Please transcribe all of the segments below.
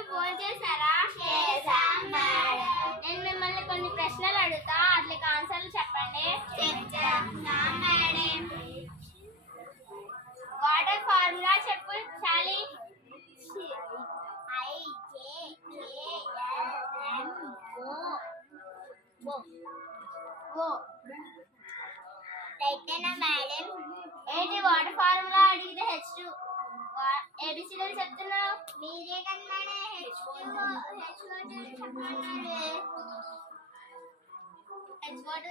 అందరూ భోంచేశారా? నేను మిమ్మల్ని కొన్ని ప్రశ్నలు అడుగుతా, వాటికి ఆన్సర్లు చెప్పండి. వాటర్ ఫార్ములా చెప్పు చాలి. మేడం ఏంటి వాటర్ ఫార్ములా అడిగితే H2 ఏబిసిడీలు చెప్తున్నావు? మీరే కదా H2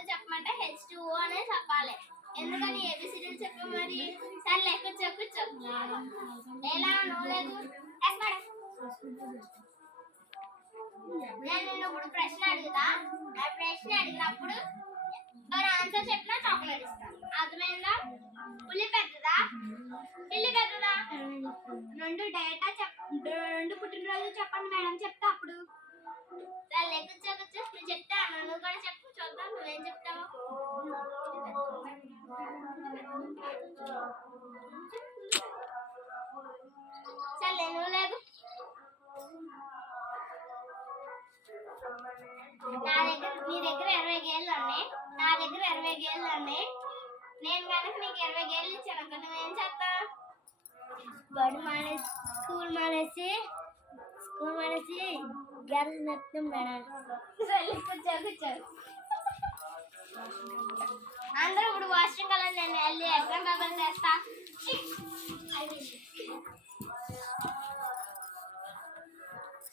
చెప్పమంటే H2O అనే చెప్పాలి. ఎందుకని ఏబిసిడీలు చెప్పు మరి? సరే కూర్చో. ఎలా నోలేదు? నేను ఇప్పుడు ప్రశ్న అడుగుతా. ఆ ప్రశ్న అడిగినప్పుడు ఆన్సర్ చెప్పినా చాక్లెట్ ఇస్తాను. అర్థమైందా? పులి పెద్దదా పిల్లి పెద్దదా? రెండు పుట్టినరోజులు చెప్పండి మేడం, చెప్తా అప్పుడు. సరే కూర్చో. నువ్వు చెప్తాను, నువ్వు కూడా చెప్పు చూద్దాం నువ్వేం చెప్తావు. సరే నువ్వు లేదు. నీ దగ్గర 20 గేళ్ళు ఉన్నాయి, నా దగ్గర 20 గేళ్ళు ఉన్నాయి. నేను కనుక నీకు 20 గేళ్ళు ఇచ్చాను అనుకో, నువ్వేం చేస్తావు? స్కూల్ మానేసి గేళ్ళు నెత్తాం మేడం. కూర్చో. అందరూ ఇప్పుడు వాష్రూమ్ కల నేను వెళ్ళి ఎగ్జామ్ పేపర్ చేస్తా.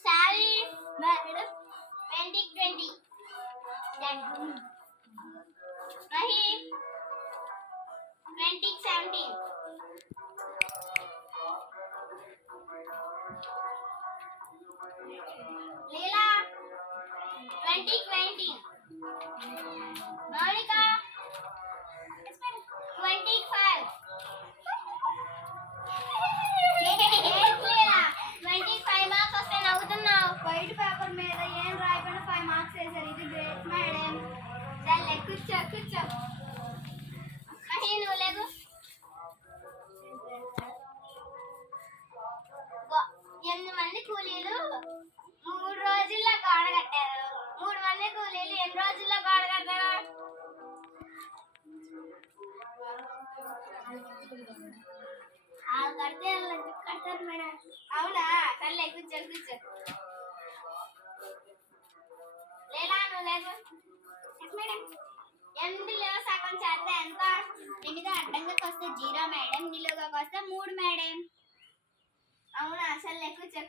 Sorry madam. 2020 Rahi 2017 Leela 2020 Monica 25 Leela 25 marks వస్తే నవ్వుతున్నావు. వైట్ పేపర్ మీద ఏం రాయకుండా 5 మార్క్స్ వేశారు. ఇది గ్రేట్ మేడం. సరే కూర్చో. నువ్వు లేదు. 8 మంది కూలీలు 3 రోజుల్లో గోడ కట్టారు. 3 మంది కూలీలు ఎన్ని రోజుల్లో గోడ కట్టారు? కడతారు మేడం. అవునా? సర్లే కూర్చో. లేదా నువ్వు లేదు. మేడం 8లో సగం చేస్తే ఎంత? 8 అడ్డంగా వస్తే 0 మేడం, నిలువుగా వస్తే 3 మేడం. అవునా? సర్లే కూర్చో.